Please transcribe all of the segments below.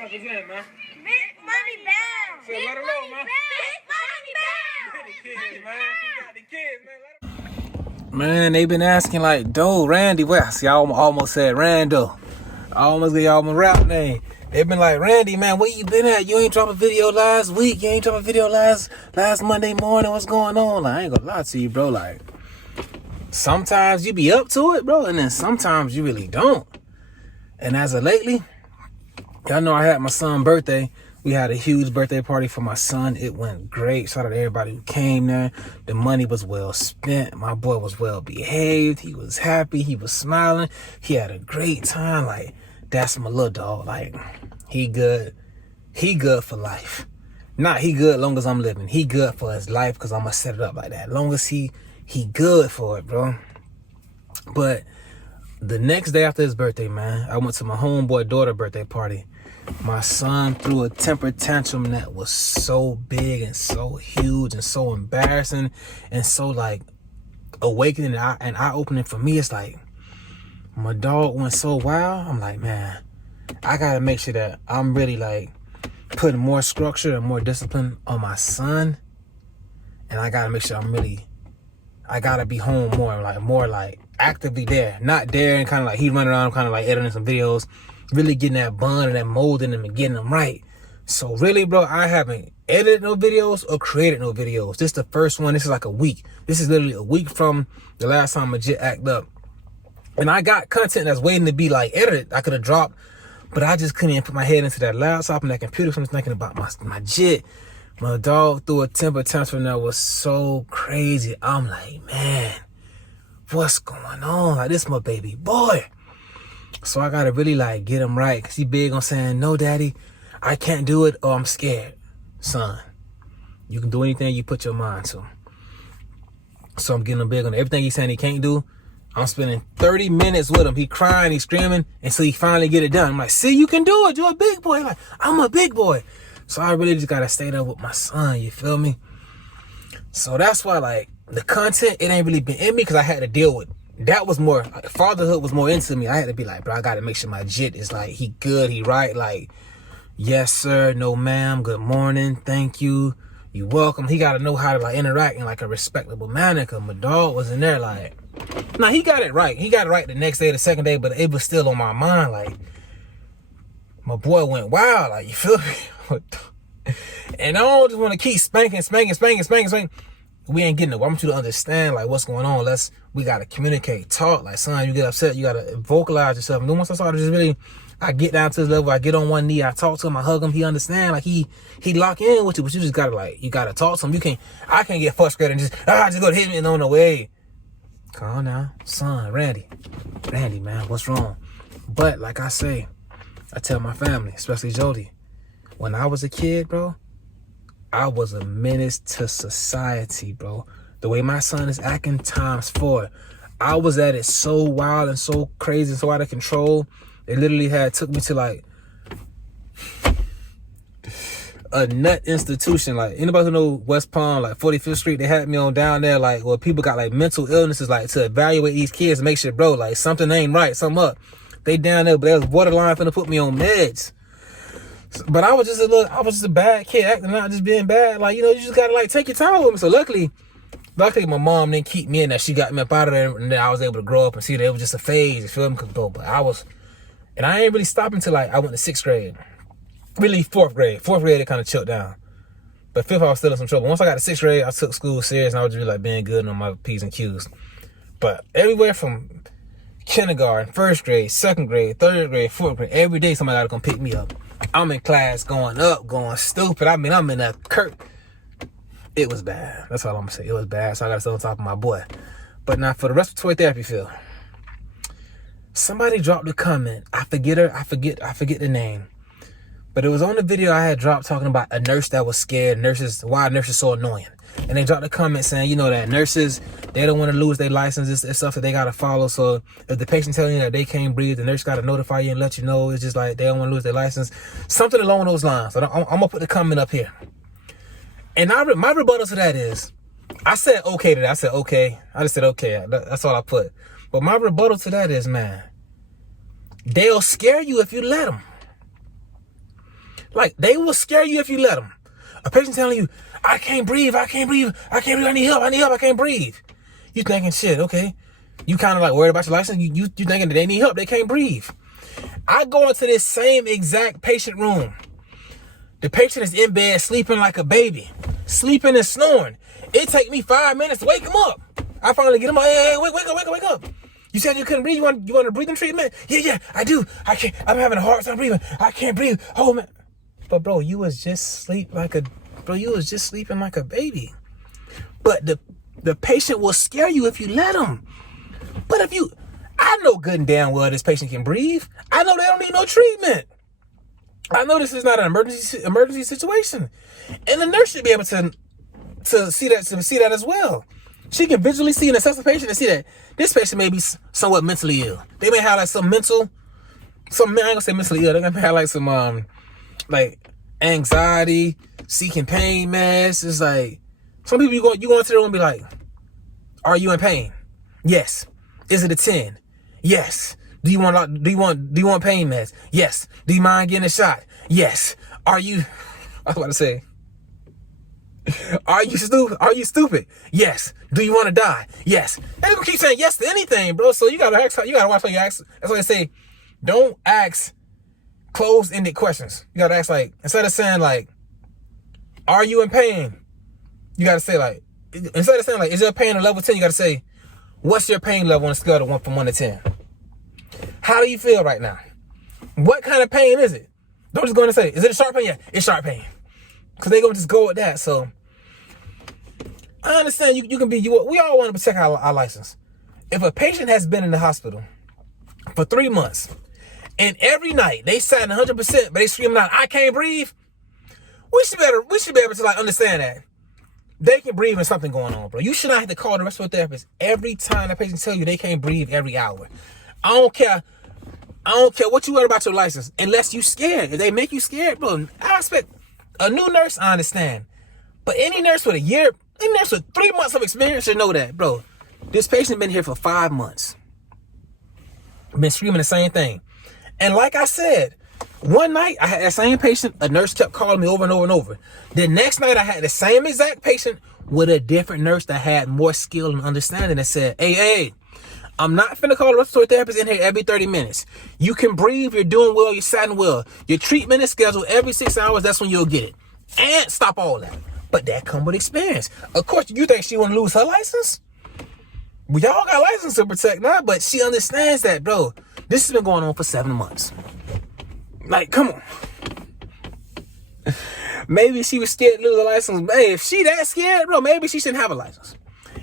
represent, man? Big money bound. So let her know, man. Big money bound. You got the kids, man. Man, they been asking like, Randy, well, see, I almost said Randall. I almost gave y'all my rap name. They been like, Randy, man, where you been at? You ain't dropped a video last week. You ain't dropped a video last Monday morning. What's going on? Like, I ain't gonna lie to you, bro. Like, sometimes you be up to it, bro, and then sometimes you really don't. And as of lately, y'all know I had my son's birthday. We had a huge birthday party for my son. It went great. Shout out to everybody who came there. The money was well spent. My boy was well behaved. He was happy. He was smiling. He had a great time. Like, that's my little dog. Like, he good. He good for life. Not he good long as I'm living. He good for his life because I'm going to set it up like that. Long as he good for it, bro. But the next day after his birthday, man, I went to my homeboy daughter's birthday party. My son threw a temper tantrum that was so big and so huge and so embarrassing and so like awakening and eye-opening for me. It's like my dog went so wild. I'm like, man, I gotta make sure that I'm really like putting more structure and more discipline on my son, and I gotta make sure I gotta be home more like actively there, not there and kind of like he running around kind of like editing some videos. Really getting that bond and that molding them and getting them right. So really, bro, I haven't edited no videos or created no videos. This is the first one. This is like a week. This is literally a week from the last time I legit act up. And I got content that's waiting to be like edited. I could have dropped, but I just couldn't even put my head into that laptop and that computer. So I'm thinking about my jit. My dog threw a temper tantrum that was so crazy. I'm like, man, what's going on? Like, this my baby boy. So I gotta really like get him right, because he big on saying, no, daddy, I can't do it or I'm scared. Son, you can do anything you put your mind to. So I'm getting him big on everything he's saying he can't do. I'm spending 30 minutes with him. He crying, he screaming, and so he finally get it done. I'm like, see, you can do it. You're a big boy. Like, I'm a big boy. So I really just gotta stay there with my son, you feel me? So that's why like the content, it ain't really been in me because I had to deal with. That was more, fatherhood was more into me. I had to be like, bro, I got to make sure my jit is like, he good, he right. Like, yes, sir, no, ma'am, good morning, thank you, you welcome. He got to know how to like interact in like a respectable manner, because my dog was in there like, nah, he got it right. He got it right the next day, the second day, but it was still on my mind. Like, my boy went wild, like, you feel me? And I don't just want to keep spanking. We ain't getting it. I want you to understand like what's going on. We gotta communicate, talk. Like, son, you get upset, you gotta vocalize yourself. And then once I started just really, I get down to his level, I get on one knee, I talk to him, I hug him, he understand. Like he lock in with you, but you just gotta like, you gotta talk to him. I can't get frustrated and just go to hit me and on the way. Calm down, son, Randy, man, what's wrong? But like I say, I tell my family, especially Jody, when I was a kid, bro, I was a menace to society, bro. The way my son is acting ×4. I was at it so wild and so crazy and so out of control. It literally took me to like a nut institution. Like, anybody who know West Palm, like 45th Street, they had me on down there, like, where people got like mental illnesses, like to evaluate these kids and make sure, bro, like something ain't right, something up. They down there, but there was borderline finna put me on meds. But I was just a bad kid, acting out, just being bad. Like, you know, you just gotta like take your time with me. So luckily my mom didn't keep me in that. She got me up out of there, and then I was able to grow up and see that it was just a phase. You feel me? But I ain't really stopped until like I went to 6th grade. Really 4th grade. 4th grade, it kind of chilled down. But 5th, I was still in some trouble. Once I got to 6th grade, I took school serious, and I was just like being good on my P's and Q's. But everywhere from kindergarten, 1st grade, 2nd grade, 3rd grade, 4th grade, every day somebody gotta come pick me up. I'm in class going up, going stupid. I mean, I'm in that Kirk. It was bad. That's all I'm gonna say. It was bad. So I gotta stay on top of my boy. But now for the respiratory therapy field, somebody dropped a comment. I forget the name. But it was on the video I had dropped talking about a nurse that was scared. Why nurses so annoying. And they dropped a comment saying, you know, that nurses, they don't want to lose their license. It's stuff that they got to follow. So if the patient telling you that they can't breathe, the nurse got to notify you and let you know. It's just like they don't want to lose their license. Something along those lines. So I'm going to put the comment up here. And my rebuttal to that is, I said okay to that. I said okay. I just said okay. That's all I put. But my rebuttal to that is, man, they'll scare you if you let them. Like, they will scare you if you let them. A patient telling you, I can't breathe, I can't breathe, I can't breathe, I need help, I can't breathe. You thinking, shit, okay. You kind of like worried about your license. You thinking that they need help, they can't breathe. I go into this same exact patient room. The patient is in bed sleeping like a baby, sleeping and snoring. It take me 5 minutes to wake him up. I finally get him up. Hey, wake up. You said you couldn't breathe. You want a breathing treatment? Yeah, I do. I can't. I'm having a hard time breathing. I can't breathe. Oh man. But bro, you was just sleeping like a baby. But the patient will scare you if you let him. But I know good and damn well this patient can breathe. I know they don't need no treatment. I know this is not an emergency situation, and the nurse should be able to see that as well. She can visually see and assess the patient and see that this patient may be somewhat mentally ill. They may have like I ain't gonna say mentally ill. They're gonna have like some like anxiety, seeking pain meds. It's like some people you go into the room and be like, "Are you in pain? Yes. Is it a 10? Yes. Do you want pain meds? Yes. Do you mind getting a shot? Yes. I was about to say, Are you stupid? Yes. Do you want to die? Yes. And people keep saying yes to anything, bro. So you gotta watch how you ask. That's why I say, don't ask closed-ended questions. You gotta ask like, instead of saying like, are you in pain? You gotta say like, instead of saying like, is your pain a level 10? You gotta say, what's your pain level on a scale of 1 to 10? How do you feel right now? What kind of pain is it? Don't just go in and say, is it a sharp pain? Yeah, it's sharp pain. Because they're going to just go with that. So, I understand you can be, we all want to protect our license. If a patient has been in the hospital for 3 months, and every night they sat 100%, but they screaming out, I can't breathe, we should be able to like understand that. They can breathe and something going on, bro. You should not have to call the respiratory therapist every time that patient tell you they can't breathe every hour. I don't care what you worry about your license, unless you scared. If they make you scared, bro, I expect a new nurse, I understand. But any nurse with 3 months of experience should know that, bro. This patient been here for 5 months. Been screaming the same thing. And like I said, one night I had that same patient, a nurse kept calling me over and over and over. The next night I had the same exact patient with a different nurse that had more skill and understanding that said, hey, I'm not finna call a respiratory therapist in here every 30 minutes. You can breathe, you're doing well, you're sitting well. Your treatment is scheduled every 6 hours, that's when you'll get it. And stop all that. But that come with experience. Of course, you think she wanna lose her license? We all got license to protect now, but she understands that, bro. This has been going on for 7 months. Like, come on. Maybe she was scared to lose her license. Hey, if she that scared, bro, maybe she shouldn't have a license.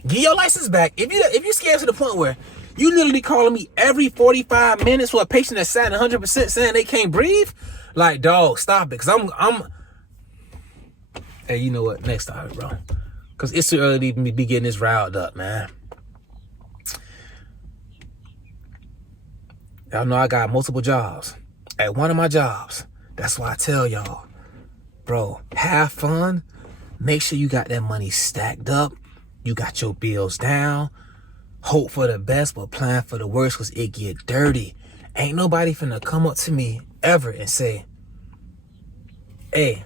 Get your license back. If you scared to the point where you literally calling me every 45 minutes for a patient that's sat 100% saying they can't breathe, like, dog, stop it. Cause I'm. Hey, you know what? Next time, bro. Cause it's too early to be getting this riled up, man. Y'all know I got multiple jobs. At one of my jobs, that's why I tell y'all, bro, have fun. Make sure you got that money stacked up. You got your bills down. Hope for the best, but plan for the worst, because it get dirty. Ain't nobody finna come up to me ever and say, hey,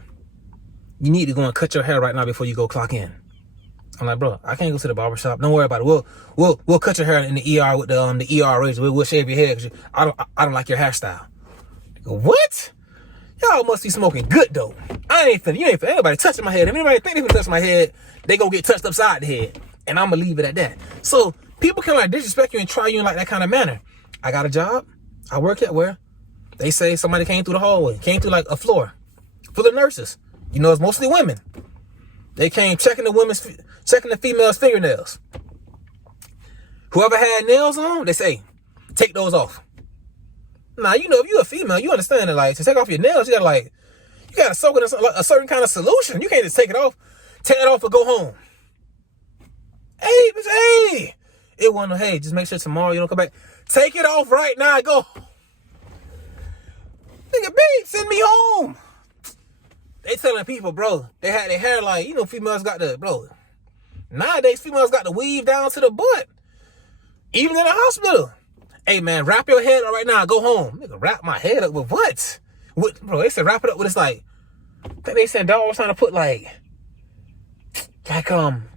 you need to go and cut your hair right now before you go clock in. I'm like, bro, I can't go to the barbershop. Don't worry about it. We'll cut your hair in the ER with the ER razor. We'll shave your head because I don't like your hairstyle. Go, what? Y'all must be smoking good though. You ain't finna anybody touching my head. If anybody think they finna touch my head, they gonna get touched upside the head. And I'm gonna leave it at that. So people can like disrespect you and try you in like that kind of manner. I got a job. I work at where they say somebody came through the hallway, came through like a floor full of nurses. You know, it's mostly women. They came checking the females' fingernails. Whoever had nails on, they say, take those off. Now, you know, if you're a female, you understand that, like, to take off your nails, you gotta soak in a certain kind of solution. You can't just take it off and go home. Hey, it wasn't, hey, just make sure tomorrow you don't come back. Take it off right now, go. Nigga, babe, send me home. They telling people, bro, they had their hair like, you know, females got nowadays females got the weave down to the butt. Even in the hospital. Hey, man, wrap your head up right now. Go home. Nigga, wrap my head up with what? Bro, they said wrap it up with this, like, I think they said dog was trying to put like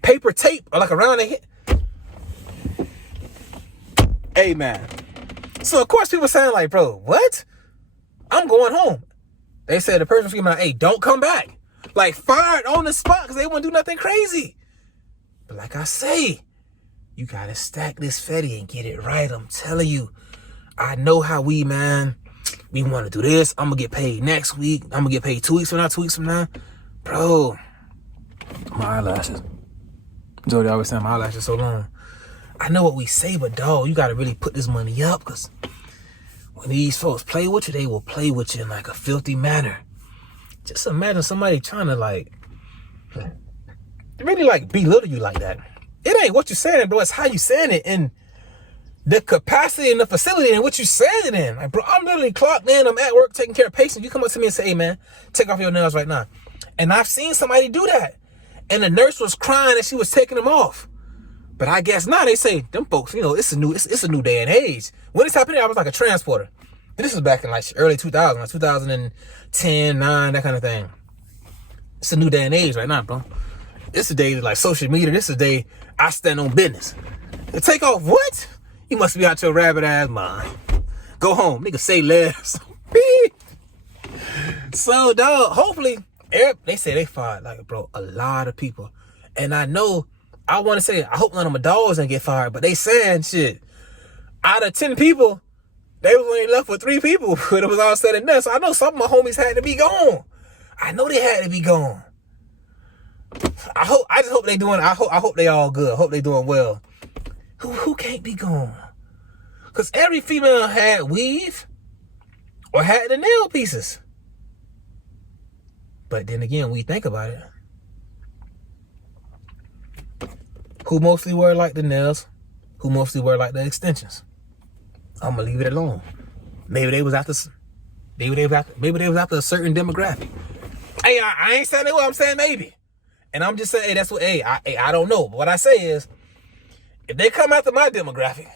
paper tape or like around the hit. Hey man. So of course people saying like, bro, what? I'm going home. They said the person was screaming like, hey, don't come back. Like fired on the spot because they wouldn't do nothing crazy. But like I say, you gotta stack this fetty and get it right. I'm telling you. I know how we want to do this. I'm gonna get paid next week. I'm gonna get paid 2 weeks from now, 2 weeks from now. Bro, my eyelashes. Jody always saying my eyelashes so long. I know what we say, but dog, you gotta really put this money up, because when these folks play with you, they will play with you in like a filthy manner. Just imagine somebody trying to like really like belittle you like that. It ain't what you saying, bro. It's how you saying it and the capacity and the facility in which you saying it in. Like, bro, I'm literally clocked in. I'm at work taking care of patients. You come up to me and say, hey, man, take off your nails right now. And I've seen somebody do that. And the nurse was crying that she was taking them off. But I guess now they say, them folks, you know, it's a new day and age. When this happened, I was like a transporter. This was back in like early 2000, like 2010, 9, that kind of thing. It's a new day and age right now, bro. It's a day like social media. This is a day I stand on business. Take off what? You must be out your rabbit ass mind. Go home. Nigga say less. So, dog, hopefully, they say they fired, like, bro, a lot of people. And I know, I want to say, I hope none of my dogs didn't get fired, but they saying shit. Out of 10 people, they was only left with 3 people when it was all said and done. So I know some of my homies had to be gone. I know they had to be gone. I just hope they doing, I hope they all good. I hope they doing well. Who can't be gone? Because every female had weave or had the nail pieces. But then again, when you think about it, who mostly wear like the nails? Who mostly wear like the extensions? I'm gonna leave it alone. Maybe they was after a certain demographic. Hey, I ain't saying that. I'm saying maybe. And I'm just saying, hey, that's what. Hey, I don't know. But what I say is, if they come after my demographic,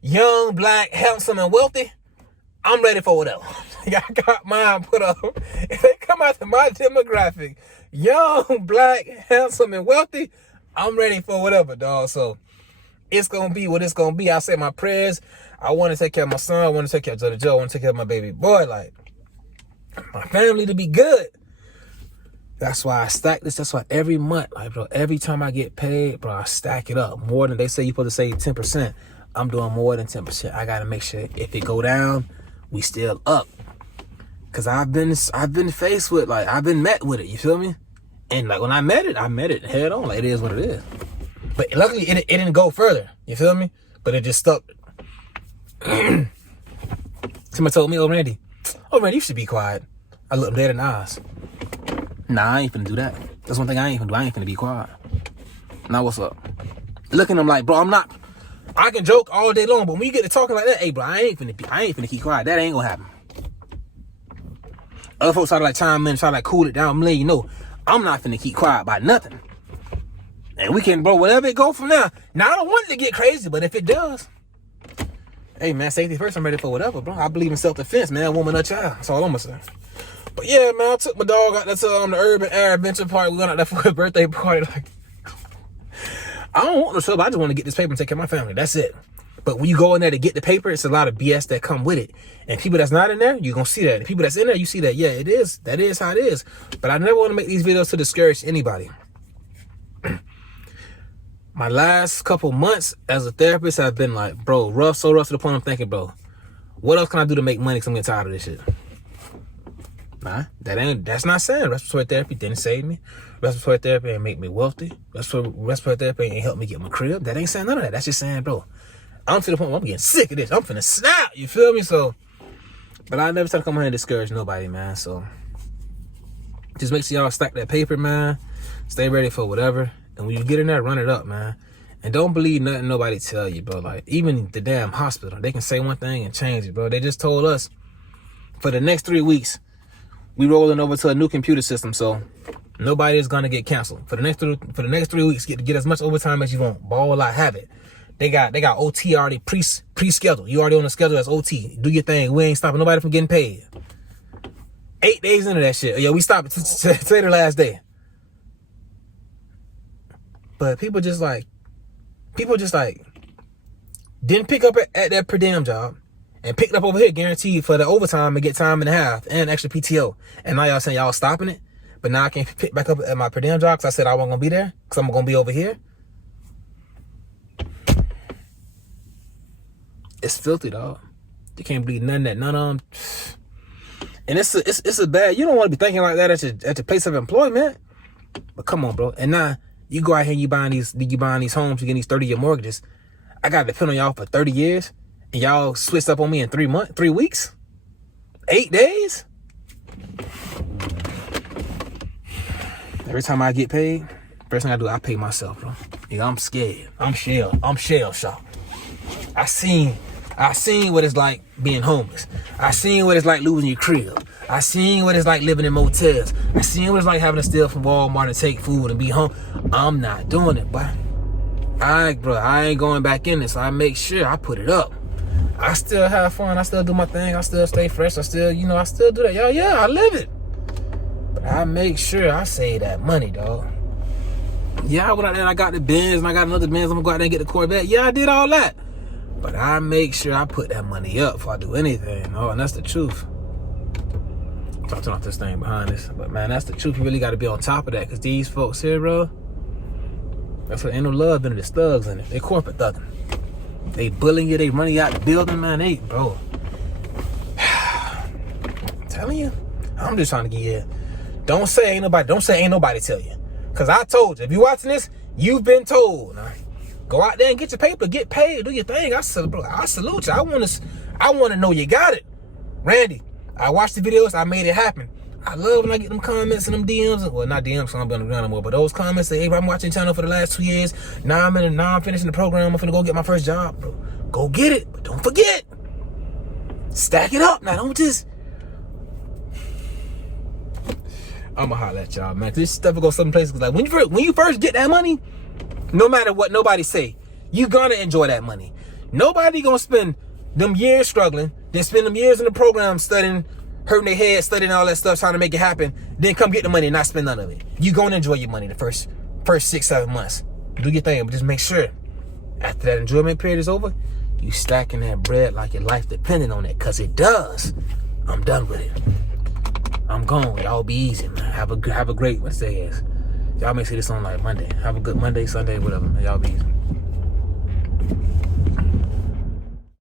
young, black, handsome, and wealthy, I'm ready for whatever. I got mine put up. If they come after my demographic, young, black, handsome, and wealthy, I'm ready for whatever, dog. So it's gonna be what it's gonna be. I say my prayers. I want to take care of my son. I want to take care of Joe. I want to take care of my baby boy. Like, my family to be good. That's why I stack this. That's why every month, like, bro, every time I get paid, bro, I stack it up. More than they say you're supposed to save 10%. I'm doing more than 10%. I got to make sure if it go down, we still up. Because I've been faced with, like, I've been met with it. You feel me? And, like, when I met it head on. Like, it is what it is. But luckily, it didn't go further. You feel me? But it just stuck. Somebody told me, oh, Randy, you should be quiet. I looked dead in the eyes. Nah, I ain't finna do that. That's one thing I ain't finna do. I ain't finna be quiet. Now, what's up? Looking at them like, bro, I can joke all day long, but when you get to talking like that, hey, bro, I ain't finna keep quiet. That ain't gonna happen. Other folks try to like chime in, try to like cool it down. I'm letting you know, I'm not finna keep quiet about nothing. And we can, bro, whatever it go from now. Now, I don't want it to get crazy, but if it does, hey, man, safety first. I'm ready for whatever, bro. I believe in self-defense, man. Woman or child. That's all I'm gonna say. But yeah, man, I took my dog out there to the Urban Air Adventure Park. We went out there for his birthday party. Like, I don't want no trouble. I just want to get this paper and take care of my family. That's it. But when you go in there to get the paper, it's a lot of BS that come with it. And people that's not in there, you're going to see that. The people that's in there, you see that. Yeah, it is. That is how it is. But I never want to make these videos to discourage anybody. My last couple months as a therapist have been like, bro, rough, so rough to the point I'm thinking, bro, what else can I do to make money because I'm getting tired of this shit? Nah, that's not saying respiratory therapy didn't save me. Respiratory therapy ain't make me wealthy. Respiratory therapy ain't help me get my crib. That ain't saying none of that. That's just saying, bro, I'm to the point where I'm getting sick of this. I'm finna snap. You feel me? So, but I never try to come here and discourage nobody, man. So, just make sure y'all stack that paper, man. Stay ready for whatever. And when you get in there, run it up, man. And don't believe nothing nobody tell you, bro. Like, even the damn hospital, they can say one thing and change it, bro. They just told us for the next 3 weeks, we rolling over to a new computer system, so nobody is gonna get canceled for the next 3 weeks. Get as much overtime as you want. Ball, I have it. They got OT already pre-scheduled. You already on the schedule as OT. Do your thing. We ain't stopping nobody from getting paid. 8 days into that shit. Yo, we stopped today the last day. But people just like didn't pick up at that per diem job and picked up over here guaranteed for the overtime and get time and a half and extra PTO. And now y'all saying y'all stopping it, but now I can't pick back up at my per diem job because I said I wasn't gonna be there because I'm gonna be over here. It's filthy, dog. You can't believe none of them. And it's a bad. You don't want to be thinking like that at your place of employment. But come on, bro. And now you go out here and you buying these homes, you get these 30-year mortgages. I got to depend on y'all for 30 years, and y'all switched up on me in 3 weeks, 8 days. Every time I get paid, first thing I do, I pay myself, bro. Yeah, I'm scared. I'm shell shocked. I seen what it's like being homeless. I seen what it's like losing your crib. I seen what it's like living in motels. I seen what it's like having to steal from Walmart and take food and be home. I'm not doing it, but I ain't going back in this. So I make sure I put it up. I still have fun. I still do my thing. I still stay fresh. I still do that. Yeah, I live it. But I make sure I save that money, dog. Yeah, I went out there and I got the Benz and I got another Benz. I'm gonna go out there and get the Corvette. Yeah, I did all that. But I make sure I put that money up before I do anything. Oh, and that's the truth. So I'll turn off this thing behind this. But man, that's the truth. You really got to be on top of that. Because these folks here, bro, that's what ain't no love in it. There's thugs in it. They corporate thugging. They bullying you. They running you out the building, man. Bro. I'm telling you. I'm just trying to get you. Don't say ain't nobody tell you. Because I told you. If you watching this, you've been told. Now, go out there and get your paper. Get paid. Do your thing. I salute you. I want to know you got it. Randy, I watched the videos. I made it happen. I love when I get them comments and them DMs. Well, not DMs, so I'm not on the ground anymore. But those comments say, hey, bro, I'm watching the channel for the last 2 years. Now I'm finishing the program. I'm finna go get my first job, bro. Go get it. But don't forget. Stack it up. Now, don't just... I'm gonna holler at y'all, man. This stuff will go some places. Like, when you first get that money, no matter what nobody say, you gonna enjoy that money. Nobody gonna spend them years struggling, then spend them years in the program studying, hurting their head, studying all that stuff, trying to make it happen, then come get the money and not spend none of it. You gonna enjoy your money the first 6-7 months. Do your thing, but just make sure after that enjoyment period is over, you stacking that bread like your life depending on it, cause it does. I'm done with it. I'm gone. Y'all be easy, man. Have a great, what day is? Y'all may see this on like Monday. Have a good Monday, Sunday, whatever, man. Y'all be easy.